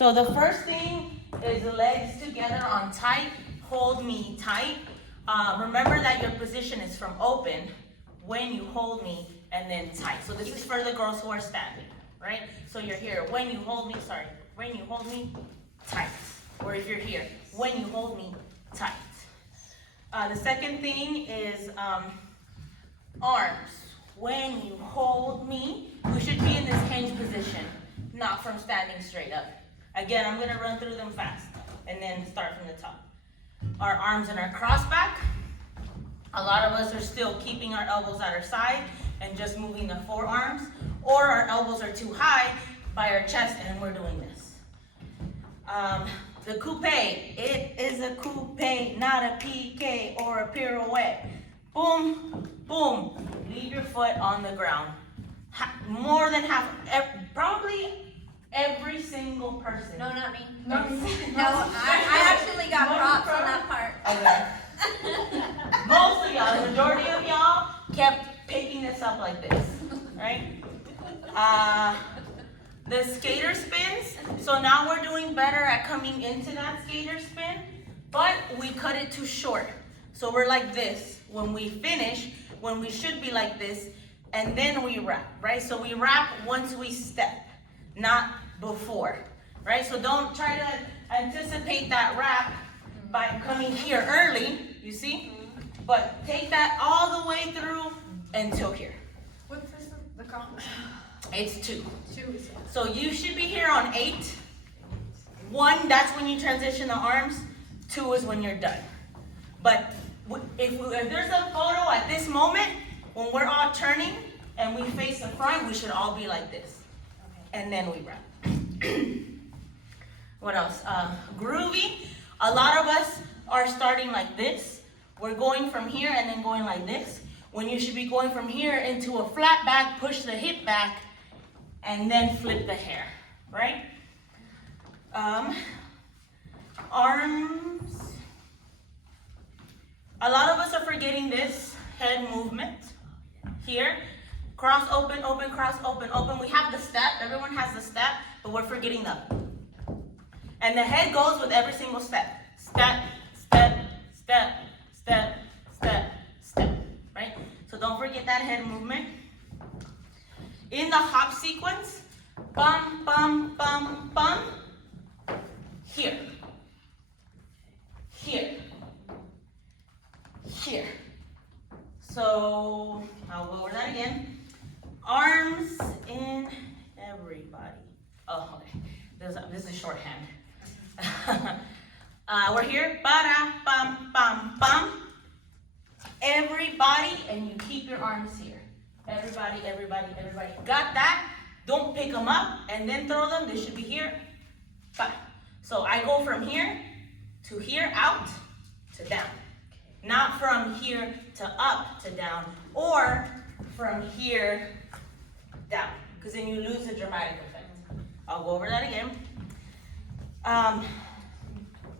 So the first thing is the legs together on tight, hold me tight. Remember that your position is from open when you hold me and then tight. So this is for the girls who are standing, right? So you're here, when you hold me, tight. Or if you're here, when you hold me, tight. The second thing is arms. When you hold me, we should be in this hinge position, not from standing straight up. Again, I'm gonna run through them fast and then start from the top. Our arms in our cross back. A lot of us are still keeping our elbows at our side and just moving the forearms, or our elbows are too high by our chest and we're doing this. The coupe, it is a coupe, not a PK or a pirouette. Boom, boom, leave your foot on the ground. More than half, probably every single person. No, not me. No, I actually got props on that part. Okay. Most of y'all, the majority of y'all kept picking this up like this, right? The skater spins, so now we're doing better at coming into that skater spin, but we cut it too short. So we're like this when we finish, when we should be like this, and then we wrap, right? So we wrap once we step, not before, right? So don't try to anticipate that wrap by coming here early, you see? But take that all the way through until here. What is the count? It's 2. 2 is So you should be here on 8. 1, that's when you transition the arms. 2 is when you're done. But if there's a photo at this moment, when we're all turning and we face the front, we should all be like this. And then we wrap. What else? Groovy. A lot of us are starting like this. We're going from here and then going like this. When you should be going from here into a flat back, push the hip back, and then flip the hair, right? Arms. A lot of us are forgetting this head movement here. Cross, open, open, cross, open, open. We have the step, everyone has the step, but we're forgetting the. And the head goes with every single step. Step, step, step, step, step, step, right? So don't forget that head movement. In the hop sequence, bum, bum, bum, bum, here, here, here. So I'll go over that again. Arms in everybody. Oh, okay. This is shorthand. We're here. Ba-da, bum, bum, bum. Everybody, and you keep your arms here. Everybody, everybody, everybody. Got that? Don't pick them up and then throw them. They should be here. Fine. So I go from here to here, out to down. Not from here to up to down, or from here down, because then you lose the dramatic effect. I'll go over that again.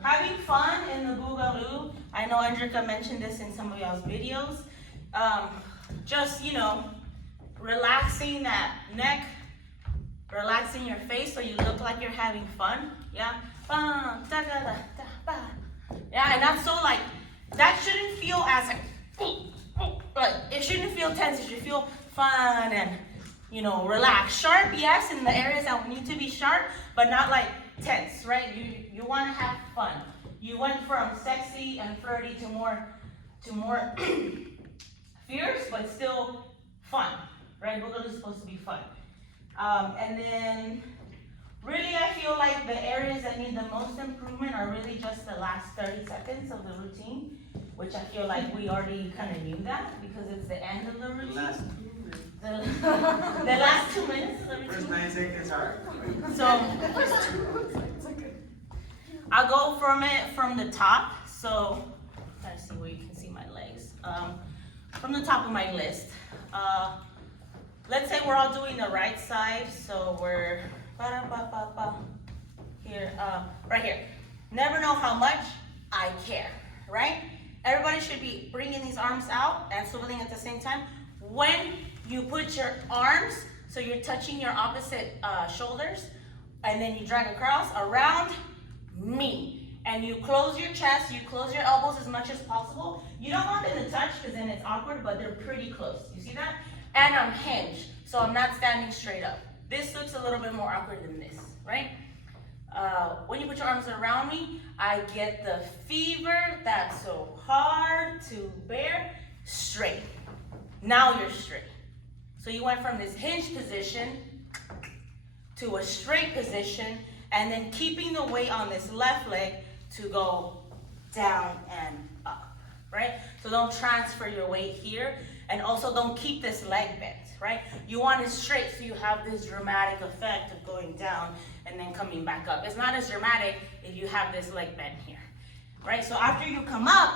Having fun in the boogaloo. I know Andrika mentioned this in some of y'all's videos. Just, relaxing that neck, relaxing your face so you look like you're having fun. Yeah. Yeah, and that's so like, that shouldn't feel as like, it shouldn't feel tense. It should feel fun and, relaxed. Sharp, yes, in the areas that need to be sharp, but not like tense, right? You want to have fun. You went from sexy and flirty to more fierce, but still fun, right? Boogaloo is supposed to be fun. And then, really, I feel like the areas that need the most improvement are really just the last 30 seconds of the routine, which I feel like we already kind of knew that because it's the end of the routine. The last 2 minutes of the routine. First 9 seconds are. So, I'll go from the top. So, let's see where you can see my legs. From the top of my list. Let's say we're all doing the right side. So we're here, right here. Never know how much I care, right? Everybody should be bringing these arms out and swiveling at the same time. When you put your arms, so you're touching your opposite shoulders, and then you drag across around me. And you close your chest, you close your elbows as much as possible. You don't want them to touch because then it's awkward, but they're pretty close. You see that? And I'm hinged, so I'm not standing straight up. This looks a little bit more awkward than this, right? When you put your arms around me, I get the fever that's so hard to bear. Straight. Now you're straight. So you went from this hinged position to a straight position, and then keeping the weight on this left leg to go down and up, right? So don't transfer your weight here, and also don't keep this leg bent, right? You want it straight so you have this dramatic effect of going down and then coming back up. It's not as dramatic if you have this leg bent here, right? So after you come up,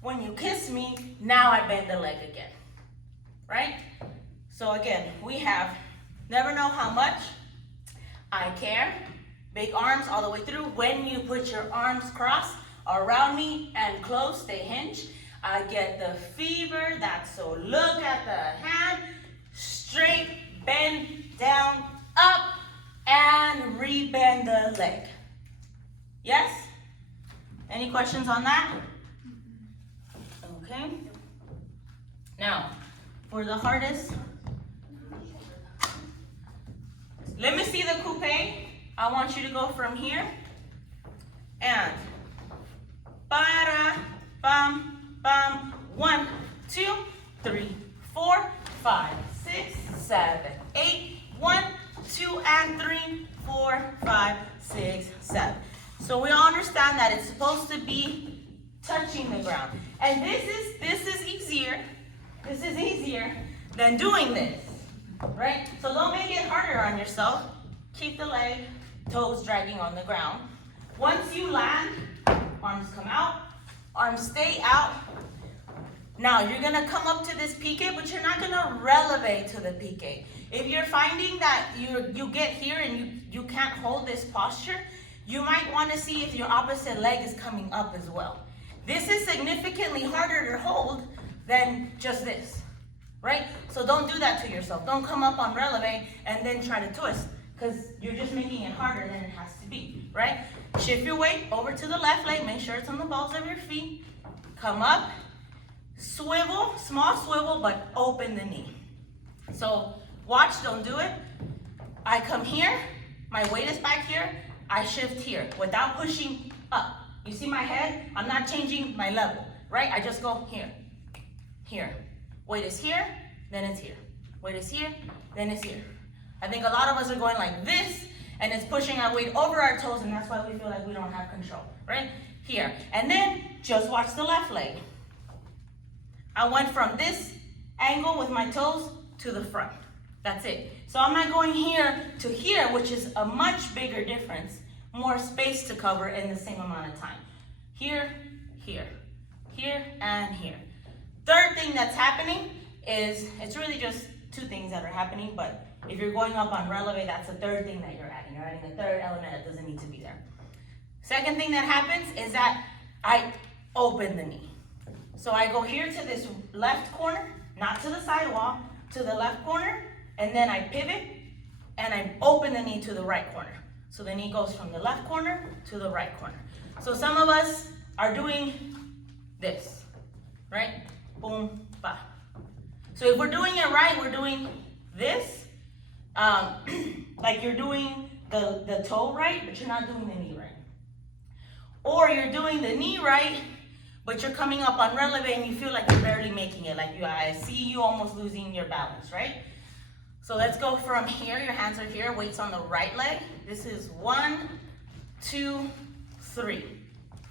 when you kiss me, now I bend the leg again, right? So again, we have never know how much I care. Big arms all the way through. When you put your arms crossed around me and close, stay hinged, I get the fever. That's so look at the hand, straight, bend, down, up, and rebend the leg. Yes? Any questions on that? Okay. Now, for the hardest, let me see the coupe. I want you to go from here and para, bam, bam, 1, 2, 3, 4, 5, 6, 7, 8, 1, 2, and 3, 4, 5, 6, 7. So we all understand that it's supposed to be touching the ground. And this is easier. This is easier than doing this, right? So don't make it harder on yourself. Keep the leg, toes dragging on the ground. Once you land, arms come out, arms stay out. Now you're gonna come up to this pique, but you're not gonna releve to the pique. If you're finding that you get here and you can't hold this posture, you might wanna see if your opposite leg is coming up as well. This is significantly harder to hold than just this, right? So don't do that to yourself. Don't come up on releve and then try to twist, because you're just making it harder than it has to be, right? Shift your weight over to the left leg. Make sure it's on the balls of your feet. Come up, swivel, small swivel, but open the knee. So watch, don't do it. I come here, my weight is back here, I shift here without pushing up. You see my head? I'm not changing my level, right? I just go here, here. Weight is here, then it's here. Weight is here, then it's here. I think a lot of us are going like this, and it's pushing our weight over our toes, and that's why we feel like we don't have control, right? Here. And then just watch the left leg. I went from this angle with my toes to the front. That's it. So I'm not going here to here, which is a much bigger difference, more space to cover in the same amount of time. Here, here, here, and here. Third thing that's happening is, it's really just two things that are happening, but if you're going up on releve, that's the third thing that you're adding. You're adding a third element that doesn't need to be there. Second thing that happens is that I open the knee. So I go here to this left corner, not to the sidewall, to the left corner, and then I pivot, and I open the knee to the right corner. So the knee goes from the left corner to the right corner. So some of us are doing this, right? Boom, ba. So if we're doing it right, we're doing this, like you're doing the toe right, but you're not doing the knee right. Or you're doing the knee right, but you're coming up on releve and you feel like you're barely making it, like I see you almost losing your balance, right? So let's go from here, your hands are here, weight's on the right leg. This is 1, 2, 3,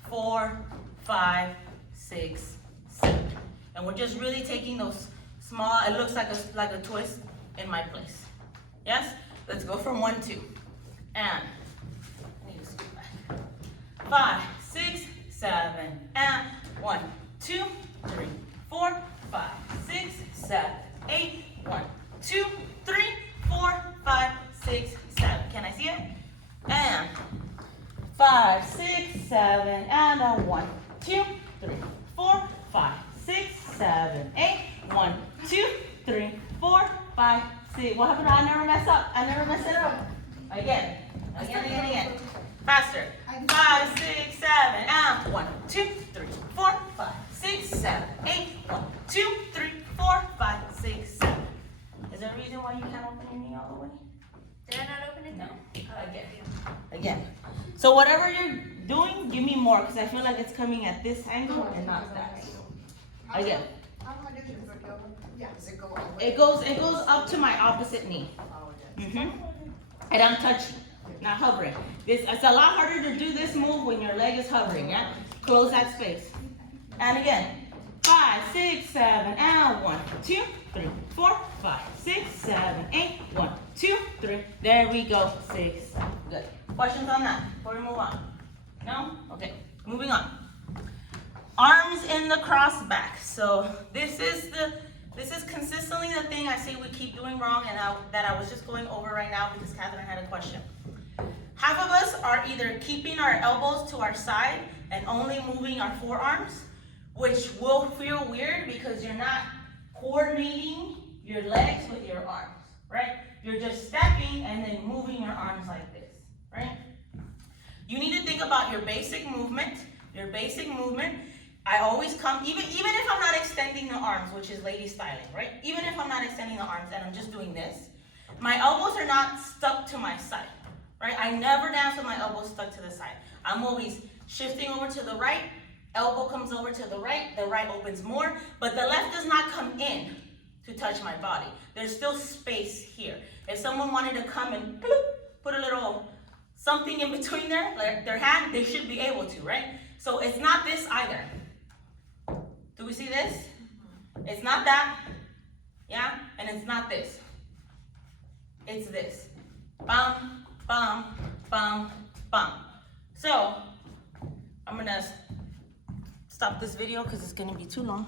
4, 5, 6, 7. And we're just really taking those small, it looks like a twist in my place. Yes? Let's go from 1, 2. And, I need to scoot back. 5, 6, 7, and 1, 2, 3, 4, 5, 6, 7, 8, 1, 2, 3, 4, 5, 6, 7. Can I see it? And 5, 6, 7, and a 1, 2, 3, 4, 5, 6, 7, 8. 1, 2, 3, 4, 5, 6. What happened? I never mess up. I never mess it up. Again. Again. Faster. 5, 6, 7, and 1, 2, 3, 4, 5, 6, 7, 8. 1, 2, 3, 4, 5, 6, 7. Is there a reason why you can't open your knee all the way? Did I not open it? No. Again. So whatever you're doing, give me more, because I feel like it's coming at this angle and not that. Again. How do I get it? Does it go? Yeah, does it go all the way? It goes up to my opposite knee. And I'm touching, not hovering. It's a lot harder to do this move when your leg is hovering, yeah? Close that space. And again. 5, 6, 7, and 1, 2, 3, 4, 5, 6, 7, 8. 1, 2, 3. There we go. 6, 7. Good. Questions on that before we move on? No? Okay. Moving on. Arms in the cross back. So this is consistently the thing I say we keep doing wrong, and that I was just going over right now because Catherine had a question. Half of us are either keeping our elbows to our side and only moving our forearms, which will feel weird because you're not coordinating your legs with your arms, right? You're just stepping and then moving your arms like this, right? You need to think about your basic movement. I always come, even if I'm not extending the arms, which is lady styling, right? Even if I'm not extending the arms and I'm just doing this, my elbows are not stuck to my side, right? I never dance with my elbows stuck to the side. I'm always shifting over to the right, elbow comes over to the right opens more, but the left does not come in to touch my body. There's still space here. If someone wanted to come and bloop, put a little something in between their hand, they should be able to, right? So it's not this either. Do we see this? It's not that, yeah? And it's not this. It's this. Bum, bum, bum, bum. So, I'm gonna stop this video because it's gonna be too long.